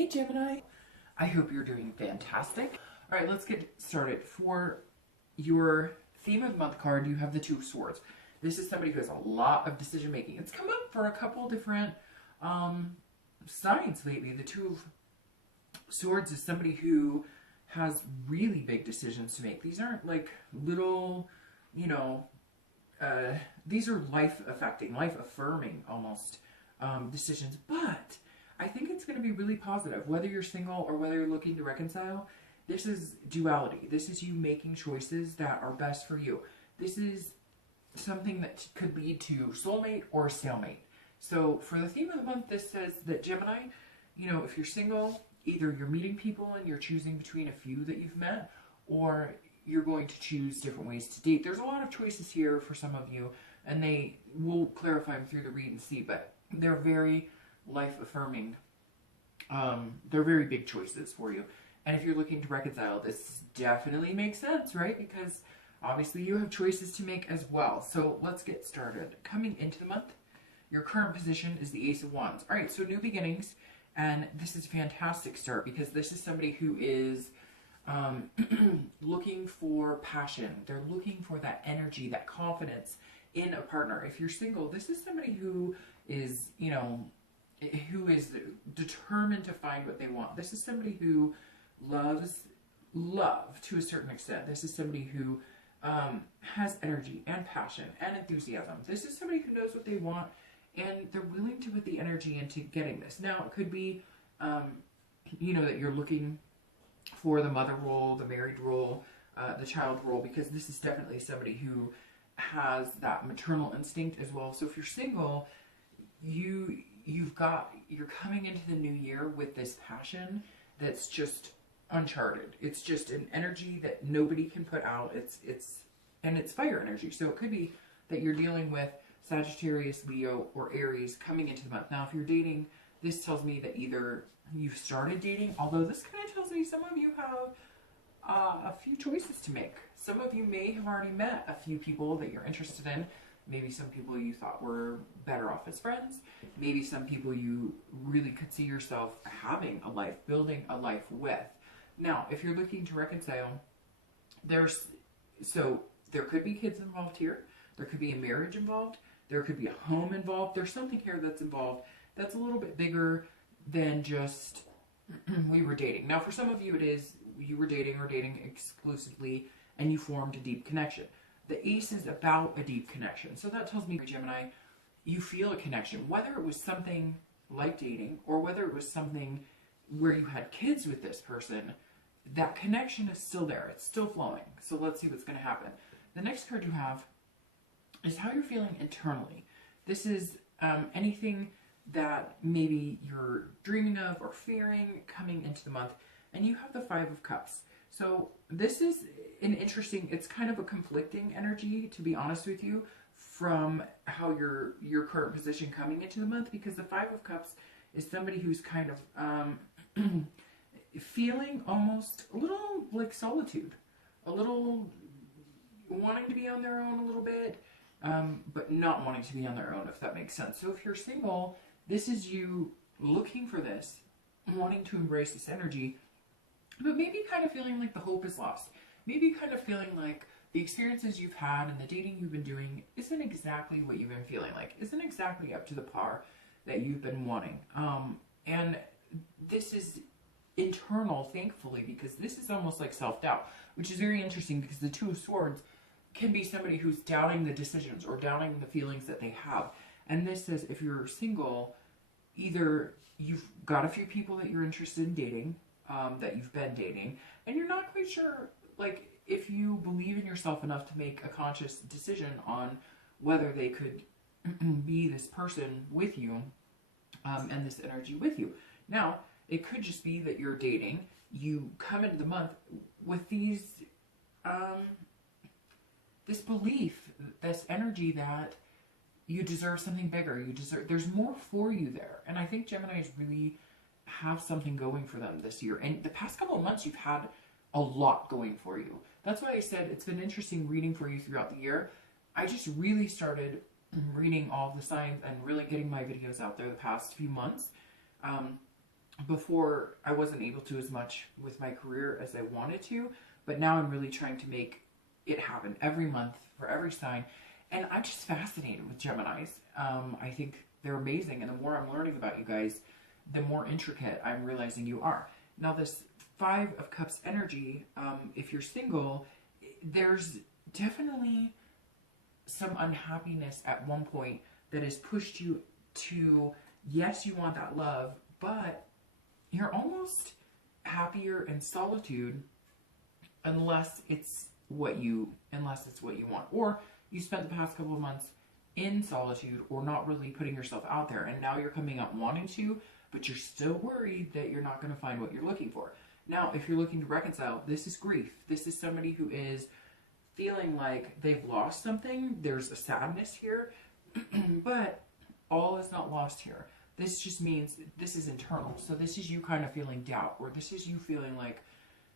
Hey Gemini, I hope you're doing fantastic. All right, let's get started. For your theme of the month card, you have the Two of Swords. This is somebody who has a lot of decision making. It's come up for a couple different signs lately. The Two of Swords is somebody who has really big decisions to make. These aren't like little, you know, these are life affecting, life affirming almost decisions. But I think it's going to be really positive, whether you're single or whether you're looking to reconcile. This is duality. This is you making choices that are best for you. This is something that could lead to soulmate or stalemate. So for the theme of the month, this says that Gemini, you know, if you're single, either you're meeting people and you're choosing between a few that you've met, or you're going to choose different ways to date. There's a lot of choices here for some of you, and they will clarify them through the read and see, but they're very life affirming. They're very big choices for you. And if you're looking to reconcile, this definitely makes sense, right? Because obviously you have choices to make as well. So let's get started. Coming into the month, your current position is the Ace of Wands. All right, so new beginnings. And this is a fantastic start because this is somebody who is looking for passion. They're looking for that energy, that confidence in a partner. If you're single, this is somebody who is, you know, who is determined to find what they want. This is somebody who loves love to a certain extent. This is somebody who has energy and passion and enthusiasm. This is somebody who knows what they want, and they're willing to put the energy into getting this. Now, it could be, you know, that you're looking for the mother role, the married role, the child role, because this is definitely somebody who has that maternal instinct as well. So if you're single, you're coming into the new year with this passion that's just uncharted. It's just an energy that nobody can put out. It's fire energy. So it could be that you're dealing with Sagittarius, Leo, or Aries coming into the month. Now, if you're dating, this tells me that either you've started dating, although this kind of tells me some of you have a few choices to make. Some of you may have already met a few people that you're interested in. Maybe some people you thought were better off as friends. Maybe some people you really could see yourself having a life, building a life with. Now, if you're looking to reconcile, there could be kids involved here. There could be a marriage involved. There could be a home involved. There's something here that's involved that's a little bit bigger than just we were dating. Now, for some of you, it is you were dating or dating exclusively and you formed a deep connection. The Ace is about a deep connection. So that tells me, Gemini, you feel a connection, whether it was something like dating or whether it was something where you had kids with this person. That connection is still there. It's still flowing. So let's see what's going to happen. The next card you have is how you're feeling internally. This is anything that maybe you're dreaming of or fearing coming into the month. And you have the Five of Cups. So this is an interesting, it's kind of a conflicting energy, to be honest with you, from how your current position coming into the month, because the Five of Cups is somebody who's kind of feeling almost a little like solitude, a little wanting to be on their own a little bit, but not wanting to be on their own, if that makes sense. So if you're single, this is you looking for this, wanting to embrace this energy, but maybe kind of feeling like the hope is lost. Maybe kind of feeling like the experiences you've had and the dating you've been doing isn't exactly what you've been feeling like, isn't exactly up to the par that you've been wanting. And this is internal, thankfully, because this is almost like self-doubt, which is very interesting because the Two of Swords can be somebody who's doubting the decisions or doubting the feelings that they have. And this says if you're single, either you've got a few people that you're interested in dating, that you've been dating, and you're not quite sure, like, if you believe in yourself enough to make a conscious decision on whether they could be this person with you, and this energy with you. Now, it could just be that you're dating, you come into the month with these, this belief, this energy that you deserve something bigger, there's more for you there. And I think Geminis really have something going for them this year. And the past couple of months, you've had a lot going for you. That's why I said it's been interesting reading for you throughout the year. I just really started reading all the signs and really getting my videos out there the past few months. before I wasn't able to as much with my career as I wanted to, but now I'm really trying to make it happen every month for every sign. And I'm just fascinated with Geminis. I think they're amazing. And the more I'm learning about you guys, the more intricate I'm realizing you are. Now, this Five of Cups energy, if you're single, there's definitely some unhappiness at one point that has pushed you to, yes, you want that love, but you're almost happier in solitude unless it's what you want. Or you spent the past couple of months in solitude or not really putting yourself out there, and now you're coming up wanting to, but you're still worried that you're not going to find what you're looking for. Now, if you're looking to reconcile, this is grief. This is somebody who is feeling like they've lost something. There's a sadness here, but all is not lost here. This just means this is internal. So this is you kind of feeling doubt, or this is you feeling like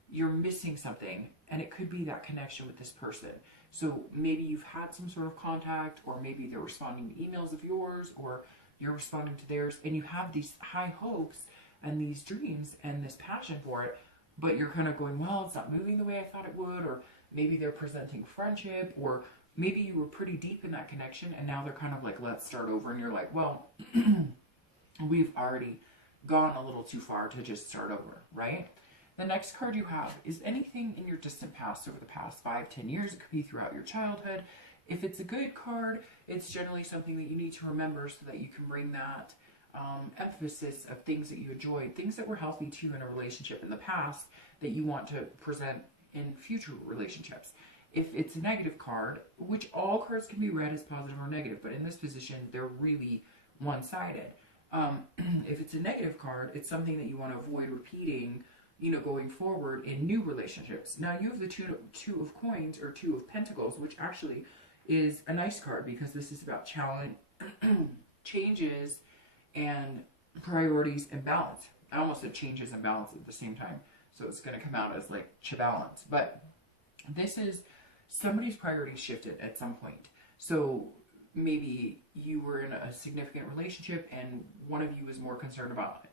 you're missing something, and it could be that connection with this person. So maybe you've had some sort of contact, or maybe they're responding to emails of yours, or you're responding to theirs, and you have these high hopes and these dreams and this passion for it, but you're kind of going, well, it's not moving the way I thought it would, or maybe they're presenting friendship, or maybe you were pretty deep in that connection, and now they're kind of like, let's start over, and you're like, well, we've already gone a little too far to just start over, right? The next card you have is anything in your distant past over the past 5-10 years. It could be throughout your childhood. If it's a good card, it's generally something that you need to remember so that you can bring that emphasis of things that you enjoyed, things that were healthy to you in a relationship in the past that you want to present in future relationships. If it's a negative card, which all cards can be read as positive or negative, but in this position, they're really one-sided. If it's a negative card, it's something that you want to avoid repeating, going forward in new relationships. Now, you have the two of coins, or Two of Pentacles, which actually is a nice card because this is about challenge, changes, and priorities and balance. I almost said changes and balance at the same time, so it's going to come out as like balance. But this is somebody's priorities shifted at some point. So maybe you were in a significant relationship and one of you was more concerned about,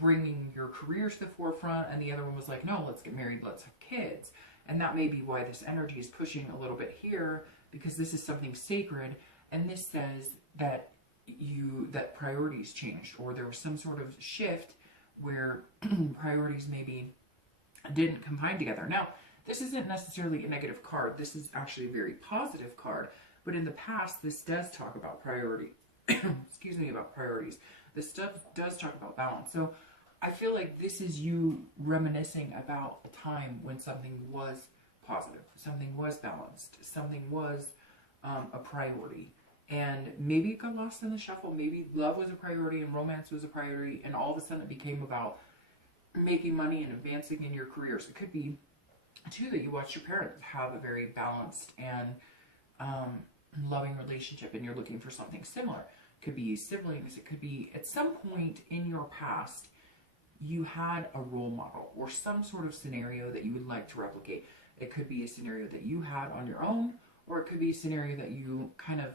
bringing your career to the forefront, and the other one was like, no, let's get married, let's have kids. And that may be why this energy is pushing a little bit here, because this is something sacred, and this says that that priorities changed, or there was some sort of shift where priorities maybe didn't combine together. Now, this isn't necessarily a negative card. This is actually a very positive card, but in the past, this does talk about priority. Excuse me, about priorities. This stuff does talk about balance. So I feel like this is you reminiscing about a time when something was positive, something was balanced, something was a priority. And maybe it got lost in the shuffle. Maybe love was a priority and romance was a priority, and all of a sudden it became about making money and advancing in your careers. It could be, too, that you watched your parents have a very balanced and loving relationship, and you're looking for something similar. It could be siblings. It could be at some point in your past you had a role model or some sort of scenario that you would like to replicate. It could be a scenario that you had on your own, or it could be a scenario that you kind of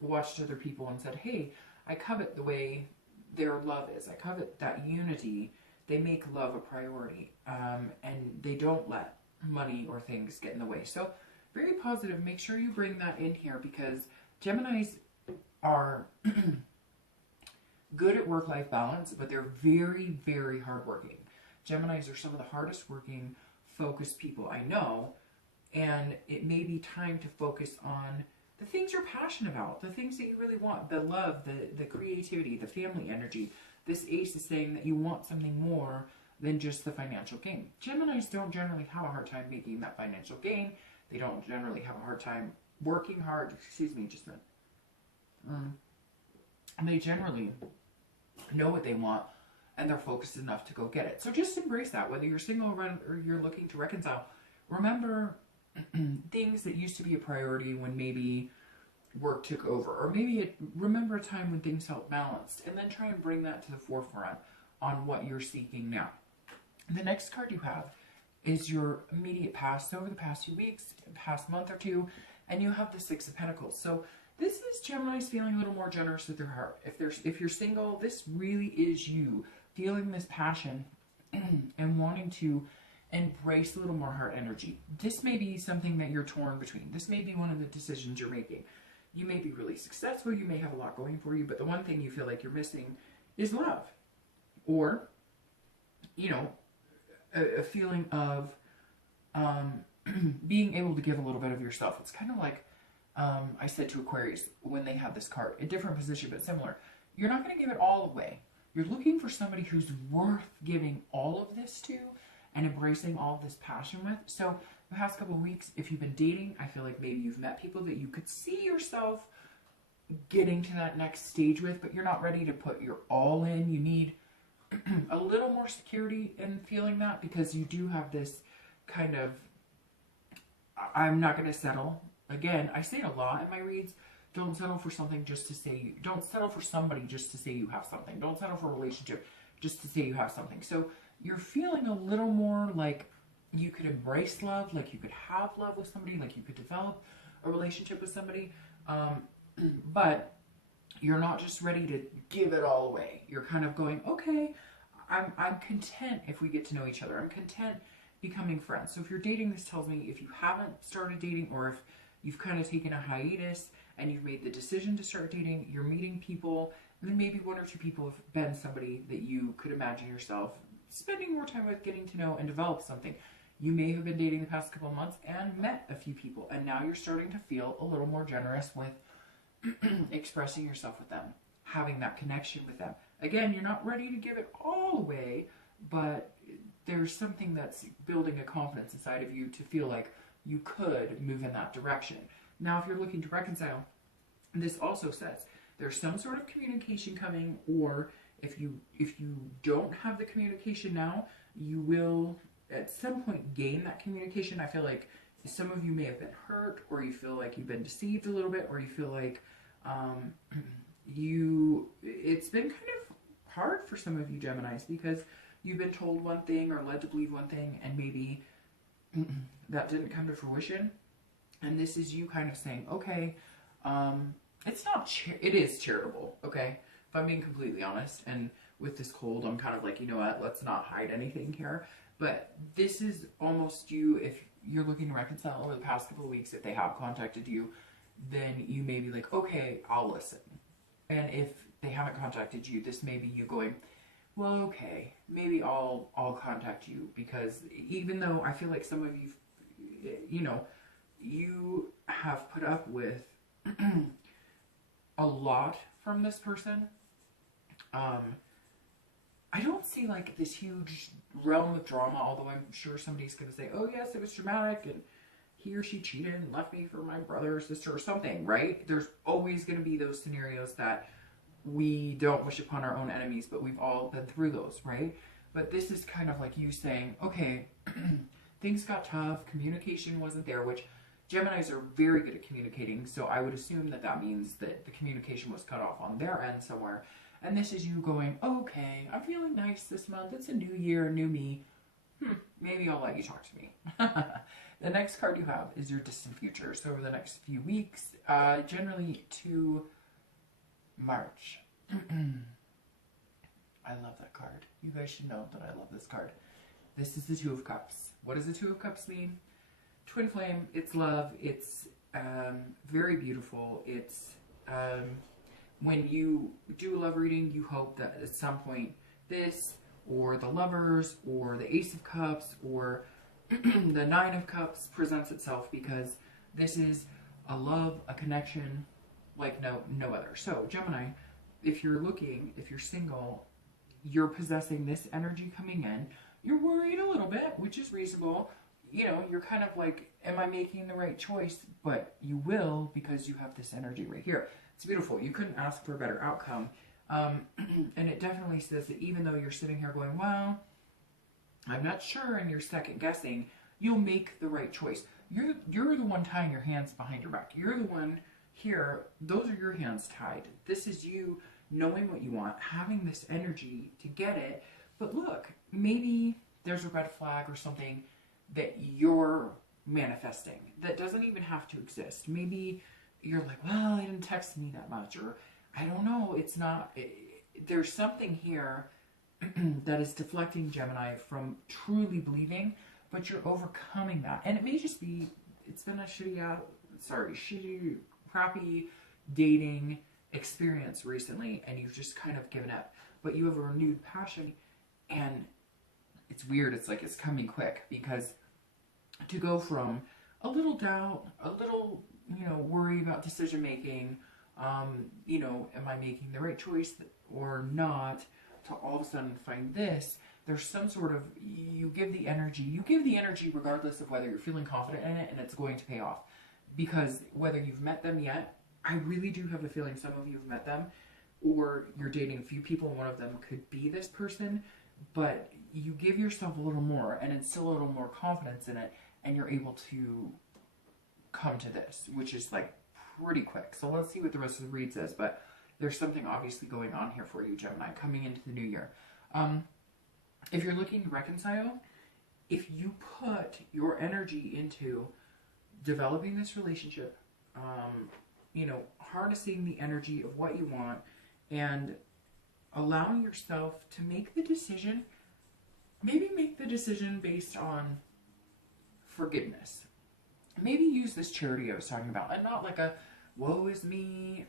watched other people and said, hey, I covet the way their love is. I covet that unity. They make love a priority, and they don't let money or things get in the way. So very positive. Make sure you bring that in here, because Geminis are good at work-life balance, but they're very, very hardworking. Geminis are some of the hardest working, focused people I know, and it may be time to focus on the things you're passionate about, the things that you really want, the love, the creativity, the family energy. This ace is saying that you want something more than just the financial gain. Geminis don't generally have a hard time making that financial gain. They don't generally have a hard time working hard. Excuse me, just a minute. They generally know what they want, and they're focused enough to go get it. So just embrace that, whether you're single or you're looking to reconcile. Remember things that used to be a priority when maybe work took over, or maybe remember a time when things felt balanced, and then try and bring that to the forefront on what you're seeking now. The next card you have is your immediate past, over the past few weeks, past month or two, and you have the Six of Pentacles. So This is Gemini's feeling a little more generous with their heart. If you're single, this really is you feeling this passion and wanting to embrace a little more heart energy. This may be something that you're torn between. This may be one of the decisions you're making. You may be really successful. You may have a lot going for you, but the one thing you feel like you're missing is love. Or, you know, a feeling of being able to give a little bit of yourself. It's kind of like I said to Aquarius when they had this card, a different position but similar. You're not going to give it all away. You're looking for somebody who's worth giving all of this to and embracing all of this passion with. So the past couple of weeks, if you've been dating, I feel like maybe you've met people that you could see yourself getting to that next stage with, but you're not ready to put your all in. You need a little more security in feeling that, because you do have this kind of, I'm not going to settle. Again, I say it a lot in my reads. Don't settle for something just to say, don't settle for somebody just to say you have something. Don't settle for a relationship just to say you have something. So you're feeling a little more like you could embrace love, like you could have love with somebody, like you could develop a relationship with somebody. But you're not just ready to give it all away. You're kind of going, okay, I'm content if we get to know each other. I'm content becoming friends. So if you're dating, this tells me if you haven't started dating, or if you've kind of taken a hiatus and you've made the decision to start dating, you're meeting people, and then maybe one or two people have been somebody that you could imagine yourself spending more time with, getting to know and develop something. You may have been dating the past couple of months and met a few people, and now you're starting to feel a little more generous with expressing yourself with them, having that connection with them. Again, you're not ready to give it all away, but there's something that's building a confidence inside of you to feel like you could move in that direction. Now, if you're looking to reconcile, this also says there's some sort of communication coming, or if you don't have the communication now, you will at some point gain that communication. I feel like some of you may have been hurt, or you feel like you've been deceived a little bit, or you feel like it's been kind of hard for some of you Geminis, because you've been told one thing or led to believe one thing, and maybe that didn't come to fruition. And this is you kind of saying, okay, it's not, it is charitable, okay? If I'm being completely honest, and with this cold, I'm kind of like, you know what, let's not hide anything here. But this is almost you, if you're looking to reconcile over the past couple of weeks, if they have contacted you, then you may be like, okay, I'll listen. And if they haven't contacted you, this may be you going, well, okay, maybe I'll contact you, because even though I feel like some of you, you know, you have put up with a lot from this person, I don't see like this huge realm of drama, although I'm sure somebody's going to say, oh yes, it was dramatic, and he or she cheated and left me for my brother or sister or something, right? There's always going to be those scenarios that we don't wish upon our own enemies, but we've all been through those, right? But this is kind of like you saying, okay, things got tough, communication wasn't there, which Geminis are very good at communicating, so I would assume that that means that the communication was cut off on their end somewhere. And this is you going, okay, I'm feeling nice this month. It's a new year, new me. Maybe I'll let you talk to me. The next card you have is your distant future. So over the next few weeks, generally to March. I love that card. You guys should know that I love this card. This is the Two of Cups. What does the Two of Cups mean? Twin flame, it's love. It's very beautiful. It's when you do a love reading, you hope that at some point this, or the Lovers, or the Ace of Cups, or the Nine of Cups presents itself, because this is a love, a connection like no other. So Gemini, if you're looking, if you're single, you're possessing this energy coming in. You're worried a little bit, which is reasonable. You know, you're kind of like, am I making the right choice? But you will, because you have this energy right here. It's beautiful. You couldn't ask for a better outcome. And it definitely says that even though you're sitting here going, well, I'm not sure, and you're second guessing, you'll make the right choice. You're the one tying your hands behind your back. You're the one here. Those are your hands tied. This is you knowing what you want, having this energy to get it. But look, maybe there's a red flag or something that you're manifesting that doesn't even have to exist. Maybe you're like, well, he didn't text me that much, or I don't know, it's not, there's something here that is deflecting Gemini from truly believing, but you're overcoming that. And it may just be, it's been a shitty, crappy dating experience recently, and you've just kind of given up. But you have a renewed passion, and it's weird. It's like it's coming quick, because to go from a little doubt, a little, worry about decision making, am I making the right choice or not, to all of a sudden find this, there's some sort of, you give the energy regardless of whether you're feeling confident in it, and it's going to pay off. Because whether you've met them yet, I really do have a feeling some of you have met them, or you're dating a few people, and one of them could be this person, but you give yourself a little more and instill a little more confidence in it, and you're able to come to this, which is like pretty quick. So let's see what the rest of the read says, but there's something obviously going on here for you, Gemini, coming into the new year. If you're looking to reconcile, if you put your energy into developing this relationship, harnessing the energy of what you want, and allowing yourself to make the decision, maybe make the decision based on forgiveness. Maybe use this charity I was talking about, and not like a, woe is me,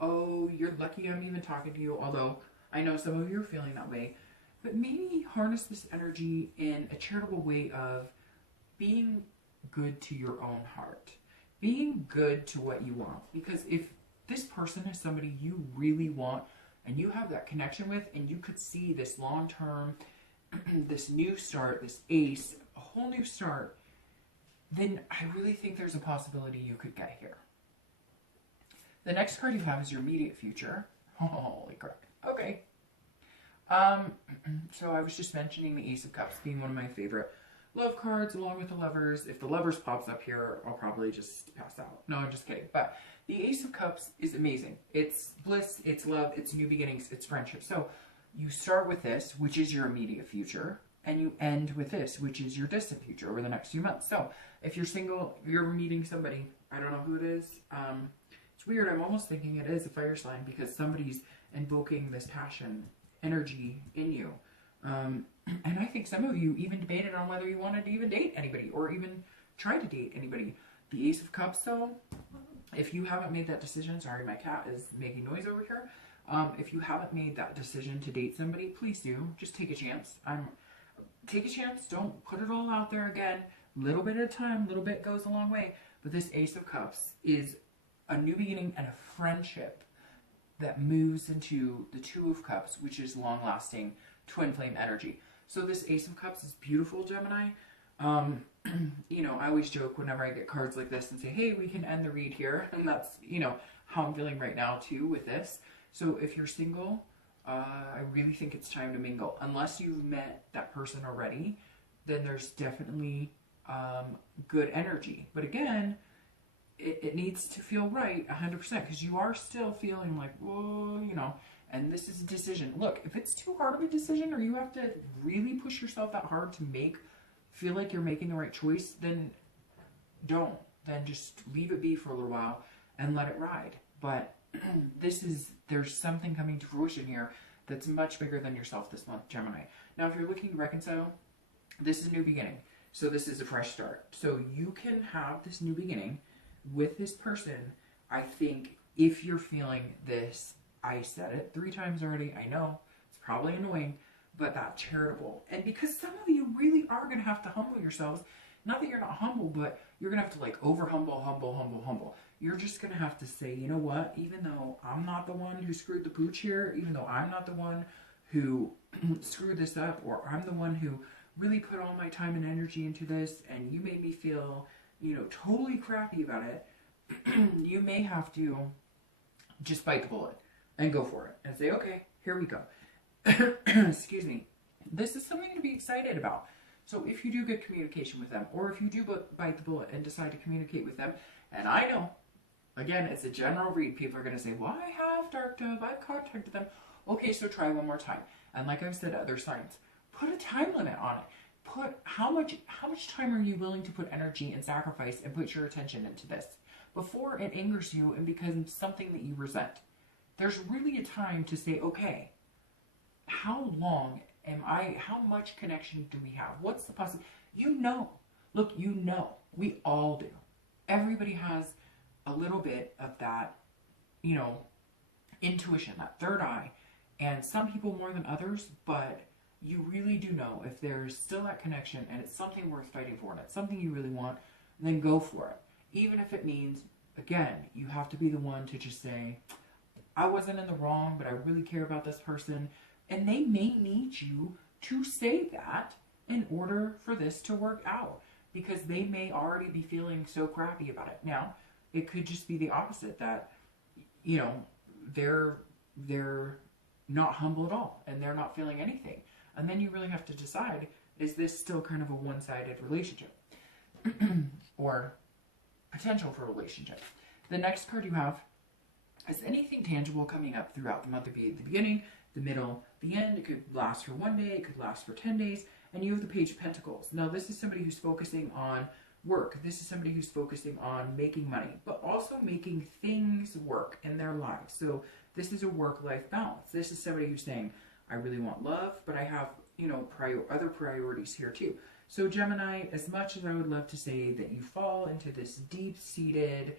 oh, you're lucky I'm even talking to you, although I know some of you are feeling that way. But maybe harness this energy in a charitable way of being good to your own heart, being good to what you want. Because if this person is somebody you really want, and you have that connection with, and you could see this long-term, this new start, this ace, a whole new start, then I really think there's a possibility you could get here. The next card you have is your immediate future. Holy crap. Okay. So I was just mentioning the Ace of Cups being one of my favorite love cards, along with the Lovers. If the Lovers pops up here, I'll probably just pass out. No, I'm just kidding. But the Ace of Cups is amazing. It's bliss, it's love, it's new beginnings, it's friendship. So you start with this, which is your immediate future, and you end with this, which is your distant future over the next few months. So if you're single, you're meeting somebody, I don't know who it is. It's weird. I'm almost thinking it is a fire sign, because somebody's invoking this passion energy in you. And I think some of you even debated on whether you wanted to even date anybody, or even try to date anybody. The Ace of Cups, though, if you haven't made that decision, sorry, my cat is making noise over here. If you haven't made that decision to date somebody, please do. Just take a chance. Take a chance. Don't put it all out there again. Little bit at a time, little bit goes a long way. But this Ace of Cups is a new beginning and a friendship that moves into the Two of Cups, which is long-lasting twin flame energy. So this Ace of Cups is beautiful, Gemini. I always joke whenever I get cards like this and say, hey, we can end the read here. And that's, how I'm feeling right now too with this. So if you're single, I really think it's time to mingle. Unless you've met that person already, then there's definitely good energy. But again, it needs to feel right 100%, because you are still feeling like, whoa, and this is a decision. Look, if it's too hard of a decision, or you have to really push yourself that hard to feel like you're making the right choice, then don't. Then just leave it be for a little while and let it ride. But there's something coming to fruition here that's much bigger than yourself this month, Gemini. Now, if you're looking to reconcile, this is a new beginning. So this is a fresh start. So you can have this new beginning with this person. I think if you're feeling this, I said it 3 times already, I know, it's probably annoying, but that charitable. And because some of you really are going to have to humble yourselves. Not that you're not humble, but you're going to have to like over humble. You're just going to have to say, you know what, even though I'm not the one who screwed the pooch here, even though I'm not the one who screwed this up, or I'm the one who really put all my time and energy into this, and you made me feel, totally crappy about it, you may have to just bite the bullet and go for it and say, okay, here we go. Excuse me. This is something to be excited about. So if you do get communication with them, or if you do bite the bullet and decide to communicate with them, and I know, again, it's a general read, people are going to say, well, I have Dark Dove, I've contacted them. Okay, so try one more time. And like I've said, other signs, put a time limit on it. Put how much time are you willing to put energy and sacrifice and put your attention into this? before it angers you and becomes something that you resent. There's really a time to say, okay, how long am I, how much connection do we have? What's the possibility? You know, look, you know, we all do. Everybody has a little bit of that, you know, intuition, that third eye, and some people more than others, but you really do know if there's still that connection and it's something worth fighting for and it's something you really want, then go for it. Even if it means, again, you have to be the one to just say, I wasn't in the wrong, but I really care about this person. And they may need you to say that in order for this to work out, because they may already be feeling so crappy about it. Now, it could just be the opposite, that, you know, they're not humble at all and they're not feeling anything. And then you really have to decide, is this still kind of a one-sided relationship or potential for a relationship? The next card you have is anything tangible coming up throughout the month. It could be the beginning, the middle, the end. It could last for 1 day. It could last for 10 days. And you have the Page of Pentacles. Now, this is somebody who's focusing on work. This is somebody who's focusing on making money, but also making things work in their lives. So this is a work-life balance. This is somebody who's saying, I really want love, but I have, you know, other priorities here too. So Gemini, as much as I would love to say that you fall into this deep-seated,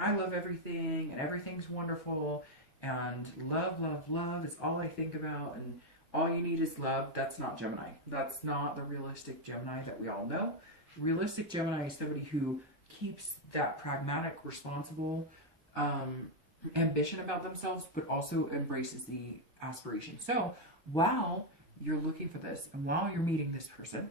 I love everything and everything's wonderful and love, love, love is all I think about and all you need is love, that's not Gemini. That's not the realistic Gemini that we all know. Realistic Gemini is somebody who keeps that pragmatic, responsible ambition about themselves, but also embraces the aspiration. So while you're looking for this and while you're meeting this person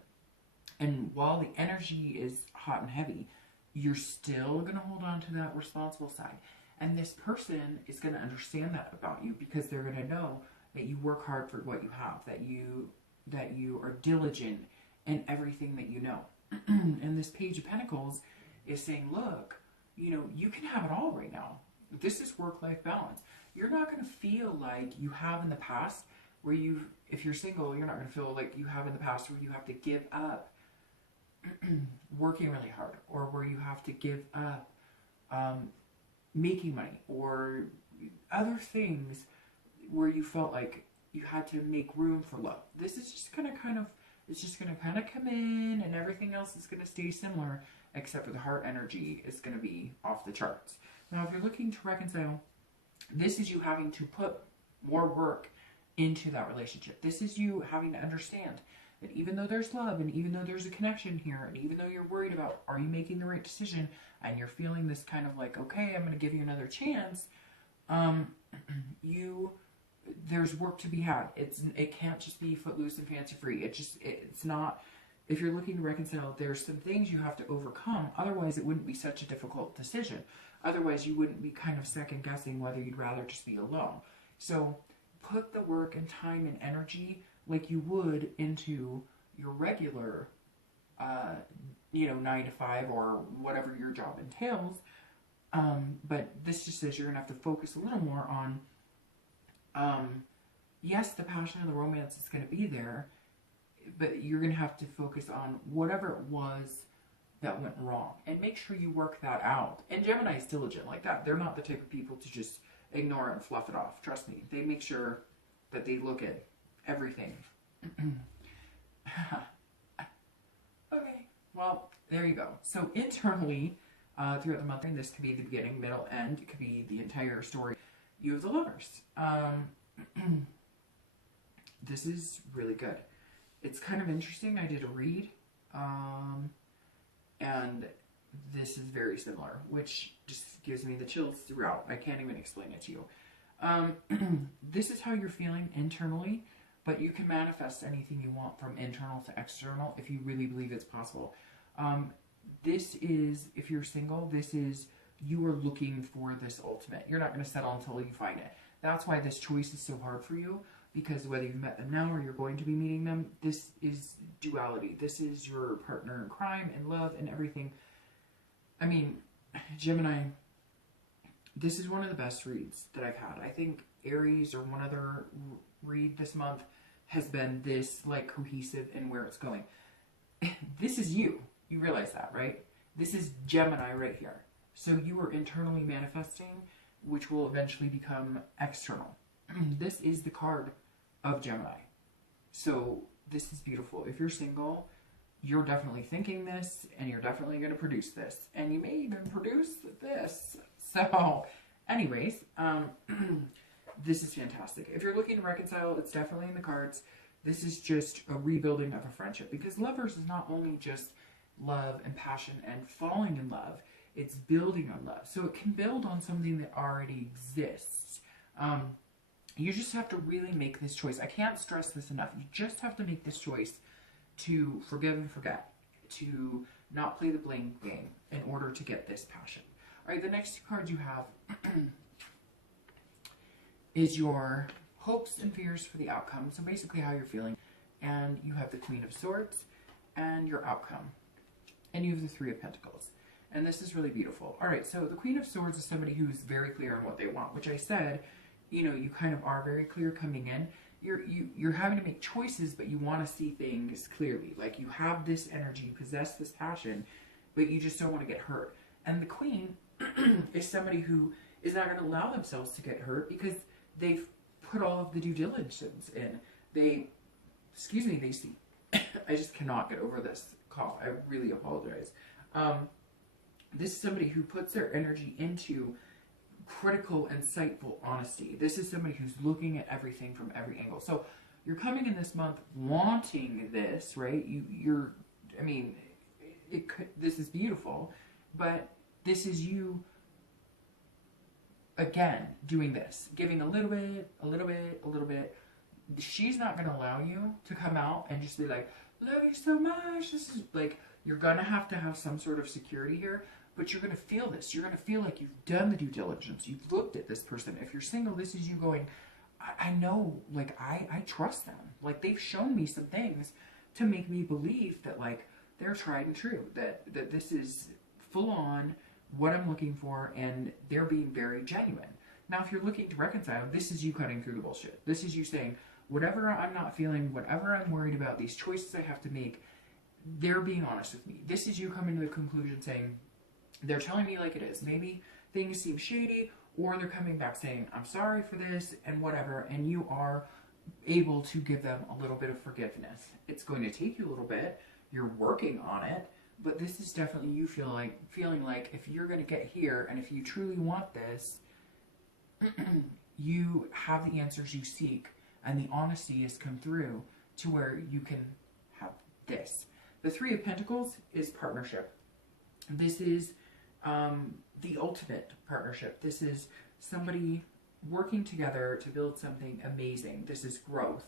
and while the energy is hot and heavy, you're still going to hold on to that responsible side. And this person is going to understand that about you, because they're going to know that you work hard for what you have, that you are diligent in everything that you know. And this Page of Pentacles is saying, look, you know, you can have it all right now. This is work-life balance. You're not going to feel like you have in the past where if you're single, you're not going to feel like you have in the past where you have to give up working really hard, or where you have to give up making money, or other things where you felt like you had to make room for love. This is just going to kind of come in, and everything else is going to stay similar, except for the heart energy is going to be off the charts. Now, if you're looking to reconcile, this is you having to put more work into that relationship. This is you having to understand that even though there's love, and even though there's a connection here, and even though you're worried about, are you making the right decision, and you're feeling this kind of like, okay, I'm going to give you another chance, there's work to be had. It can't just be footloose and fancy free. It's not. If you're looking to reconcile, there's some things you have to overcome. Otherwise, it wouldn't be such a difficult decision. Otherwise, you wouldn't be kind of second guessing whether you'd rather just be alone. So put the work and time and energy like you would into your regular, 9 to 5 or whatever your job entails. But this just says you're going to have to focus a little more on, yes, the passion and the romance is going to be there, but you're going to have to focus on whatever it was that went wrong and make sure you work that out. And Gemini is diligent like that. They're not the type of people to just ignore it and fluff it off. Trust me. They make sure that they look at everything. Okay. Well, there you go. So internally, throughout the month, and this could be the beginning, middle, end. It could be the entire story. You have the Lovers. This is really good. It's kind of interesting. I did a read, and this is very similar, which just gives me the chills throughout. I can't even explain it to you. This is how you're feeling internally, but you can manifest anything you want from internal to external if you really believe it's possible. This is, if you're single, this is, you are looking for this ultimate. You're not going to settle until you find it. That's why this choice is so hard for you, because whether you've met them now or you're going to be meeting them, this is duality. This is your partner in crime and love and everything. I mean, Gemini, this is one of the best reads that I've had. I think Aries or one other read this month has been this like cohesive in where it's going. This is you. You realize that, right? This is Gemini right here. So you are internally manifesting, which will eventually become external. This is the card of Gemini. So this is beautiful. If you're single, you're definitely thinking this, and you're definitely going to produce this. And you may even produce this. So anyways, this is fantastic. If you're looking to reconcile, it's definitely in the cards. This is just a rebuilding of a friendship, because lovers is not only just love and passion and falling in love, it's building on love. So it can build on something that already exists. You just have to really make this choice. I can't stress this enough. You just have to make this choice to forgive and forget, to not play the blame game in order to get this passion. All right, the next two cards you have is your hopes and fears for the outcome. So basically how you're feeling. And you have the Queen of Swords and your outcome. And you have the Three of Pentacles. And this is really beautiful. All right, so the Queen of Swords is somebody who's very clear on what they want, which I said, you know, you kind of are very clear coming in. You're having to make choices, but you want to see things clearly. Like, you have this energy, you possess this passion, but you just don't want to get hurt. And the Queen is somebody who is not going to allow themselves to get hurt because they've put all of the due diligence in. They see. I just cannot get over this cough. I really apologize. This is somebody who puts their energy into critical, insightful honesty. This is somebody who's looking at everything from every angle. So you're coming in this month wanting this, right? This is beautiful, but this is you, again, doing this, giving a little bit, a little bit, a little bit. She's not going to allow you to come out and just be like, love you so much. This is like, you're going to have some sort of security here. But you're going to feel this. You're going to feel like you've done the due diligence. You've looked at this person. If you're single, this is you going, I know, like, I trust them. Like, they've shown me some things to make me believe that, like, they're tried and true. That this is full on what I'm looking for, and they're being very genuine. Now, if you're looking to reconcile, this is you cutting through the bullshit. This is you saying, whatever I'm not feeling, whatever I'm worried about, these choices I have to make, they're being honest with me. This is you coming to the conclusion saying, they're telling me like it is. Maybe things seem shady, or they're coming back saying, I'm sorry for this, and whatever, and you are able to give them a little bit of forgiveness. It's going to take you a little bit. You're working on it, but this is definitely you feeling like if you're going to get here, and if you truly want this, you have the answers you seek, and the honesty has come through to where you can have this. The Three of Pentacles is partnership. This is the ultimate partnership. This is somebody working together to build something amazing. This is growth.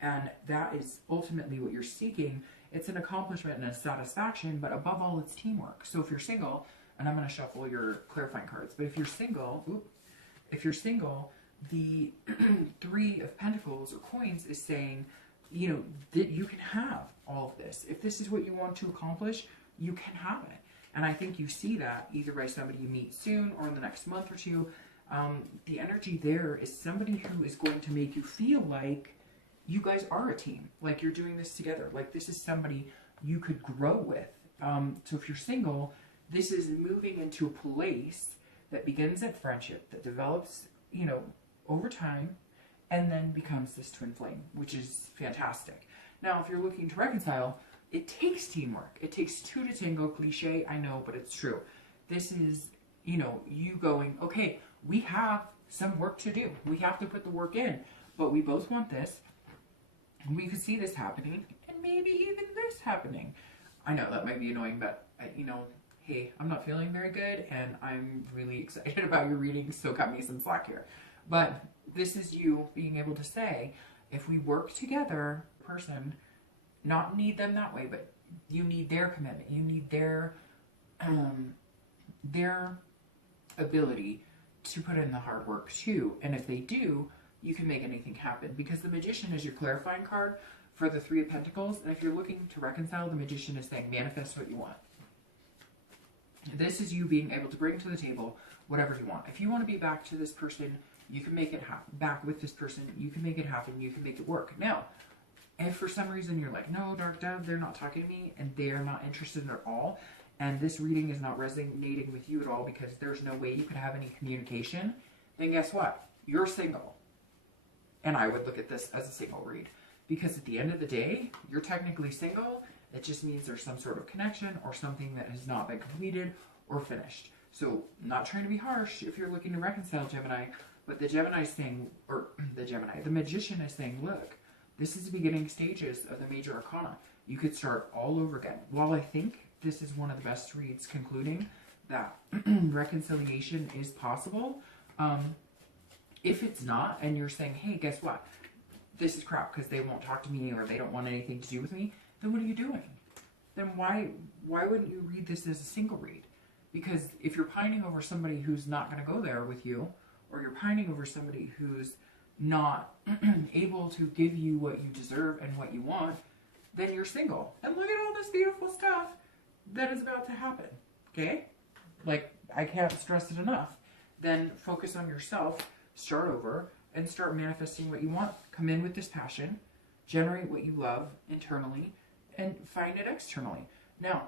And that is ultimately what you're seeking. It's an accomplishment and a satisfaction, but above all, it's teamwork. So if you're single, and I'm going to shuffle your clarifying cards, but if you're single, the Three of Pentacles or coins is saying, you know, that you can have all of this. If this is what you want to accomplish, you can have it. And I think you see that either by somebody you meet soon or in the next month or two. The energy there is somebody who is going to make you feel like you guys are a team. Like you're doing this together. Like this is somebody you could grow with. So if you're single, this is moving into a place that begins at friendship, that develops, you know, over time, and then becomes this twin flame, which is fantastic. Now, if you're looking to reconcile, it takes teamwork. It takes two to tango. Cliche, I know, but it's true. This is, you know, you going, okay, we have some work to do. We have to put the work in, but we both want this. And we could see this happening, and maybe even this happening. I know that might be annoying, but, you know, hey, I'm not feeling very good, and I'm really excited about your reading, so cut me some slack here. But this is you being able to say, if we work together, person, not need them that way, but you need their commitment. You need their ability to put in the hard work too. And if they do, you can make anything happen. Because the Magician is your clarifying card for the Three of Pentacles. And if you're looking to reconcile, the Magician is saying, manifest what you want. This is you being able to bring to the table whatever you want. If you want to be back to this person, you can make it happen. Back with this person, you can make it happen. You can make it work. Now, if for some reason you're like, no, Dark Dove, they're not talking to me and they're not interested at all, and this reading is not resonating with you at all because there's no way you could have any communication, then guess what? You're single. And I would look at this as a single read. Because at the end of the day, you're technically single. It just means there's some sort of connection or something that has not been completed or finished. So, not trying to be harsh if you're looking to reconcile, Gemini, but the Gemini is saying, or the Magician is saying, look, this is the beginning stages of the major arcana. You could start all over again. While I think this is one of the best reads concluding that reconciliation is possible, if it's not, and you're saying, hey, guess what? This is crap because they won't talk to me or they don't want anything to do with me, then what are you doing? Then why wouldn't you read this as a single read? Because if you're pining over somebody who's not going to go there with you, or you're pining over somebody who's not able to give you what you deserve and what you want, then you're single. And look at all this beautiful stuff that is about to happen, okay? Like, I can't stress it enough. Then focus on yourself, start over, and start manifesting what you want. Come in with this passion, generate what you love internally, and find it externally. Now,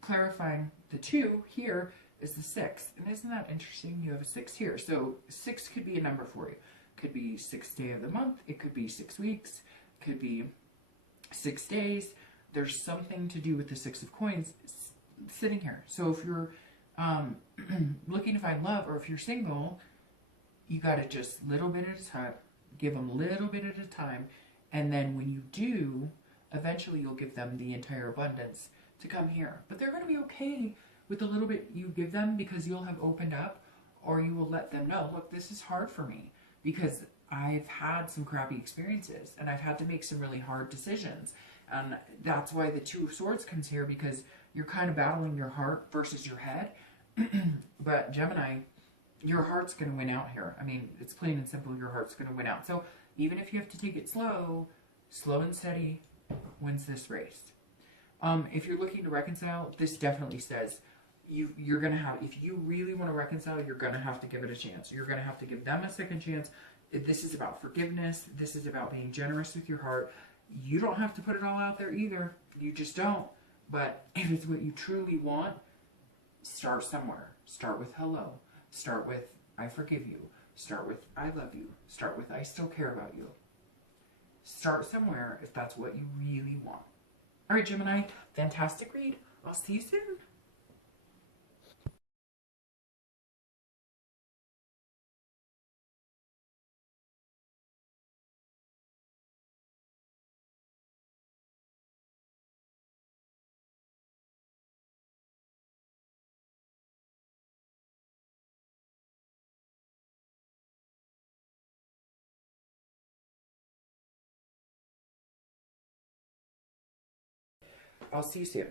clarifying the 2 here is the 6. And isn't that interesting? You have a 6 here. So 6 could be a number for you. Could be 6th day of the month. It could be 6 weeks. Could be 6 days. There's something to do with the 6 of coins sitting here. So if you're looking to find love, or if you're single, you got to just little bit at a time, give them little bit at a time, and then when you do, eventually you'll give them the entire abundance to come here. But they're going to be okay with the little bit you give them because you'll have opened up, or you will let them know, look, this is hard for me because I've had some crappy experiences and I've had to make some really hard decisions. And that's why the 2 of Swords comes here, because you're kind of battling your heart versus your head. But Gemini, your heart's going to win out here. I mean, it's plain and simple, your heart's going to win out. So even if you have to take it slow and steady wins this race. If you're looking to reconcile, this definitely says you're going to have, if you really want to reconcile, you're going to have to give it a chance. You're going to have to give them a second chance. This is about forgiveness. This is about being generous with your heart. You don't have to put it all out there either. You just don't. But if it's what you truly want, start somewhere. Start with hello. Start with I forgive you. Start with I love you. Start with I still care about you. Start somewhere if that's what you really want. All right, Gemini, fantastic read. I'll see you soon. I'll see you soon.